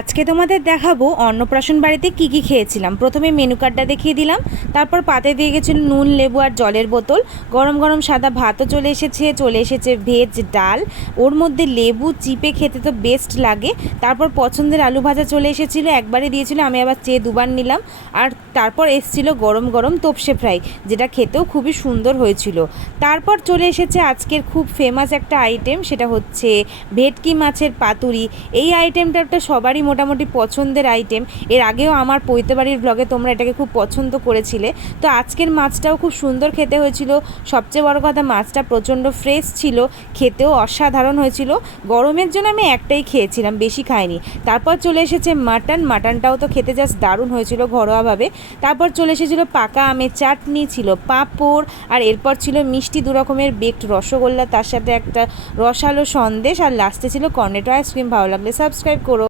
আজকে তোমাদের দেখাবো অন্নপ্রাশন বাড়িতে কি কি খেয়েছিলাম। প্রথমে মেনু কার্ডটা দেখিয়ে দিলাম, তারপর পাতে দিয়ে গেছিল নুন, লেবু আর জলের বোতল। গরম গরম সাদা ভাতও চলে এসেছে ভেজ ডাল, ওর মধ্যে লেবু চিপে খেতে তো বেস্ট লাগে। তারপর পছন্দের আলু ভাজা চলে এসেছিলো, একবারে দিয়েছিল, আমি আবার চেয়ে দুবার নিলাম। আর তারপর এসেছিলো গরম গরম তোপসে ফ্রাই, যেটা খেতেও খুবই সুন্দর হয়েছিল। তারপর চলে এসেছে আজকের খুব ফেমাস একটা আইটেম, সেটা হচ্ছে ভেটকি মাছের পাতুরি। এই আইটেমটা একটা সবারই মোটামুটি পছন্দের আইটেম। এর আগেও আমার পৈতে বাড়ির ব্লগে তোমরা এটাকে খুব পছন্দ করেছিলে। তো আজকের মাছটাও খুব সুন্দর খেতে হয়েছিল। সবচেয়ে বড় কথা, মাছটা প্রচণ্ড ফ্রেশ ছিল, খেতেও অসাধারণ হয়েছিল। গরমের জন্য আমি একটাই খেয়েছিলাম, বেশি খাইনি। তারপর চলে এসেছে মাটনটাও তো খেতে জাস্ট দারুণ হয়েছিল ঘরোয়াভাবে। তারপর চলে এসেছিল পাকা আমের চাটনি, ছিল পাঁপড়, আর এরপর ছিল মিষ্টি 2 রকমের বেকড রসগোল্লা, তার সাথে একটা রসালো সন্দেশ, আর লাস্টে ছিল কর্নেটো আইসক্রিম। ভালো লাগলে সাবস্ক্রাইব করো।